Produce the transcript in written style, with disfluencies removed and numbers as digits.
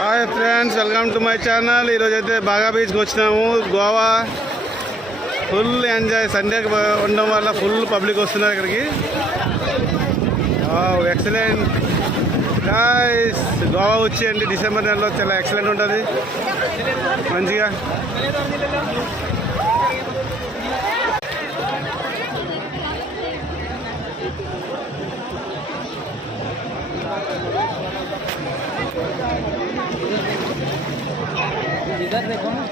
Hi friends, welcome to my channel. ఈరోజు అయితే బాగా బీచ్కి వచ్చినాము. Goa full enjoy. సండే ఉండడం వల్ల ఫుల్ పబ్లిక్ వస్తున్నారు ఇక్కడికి. Excellent guys. గోవా వచ్చేయండి, డిసెంబర్ నెలలో చాలా ఎక్సలెంట్ ఉంటుంది మంచిగా. इधर देखो ना.